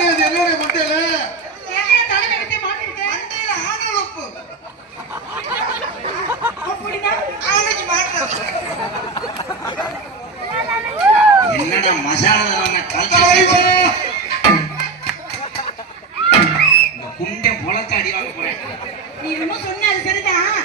என்னுடைய முட்டையில என்னடா மசாலா குண்டை பொழக்க அடி வாங்க போறேன். நீ ரொம்ப சொன்ன அது சரிதான்.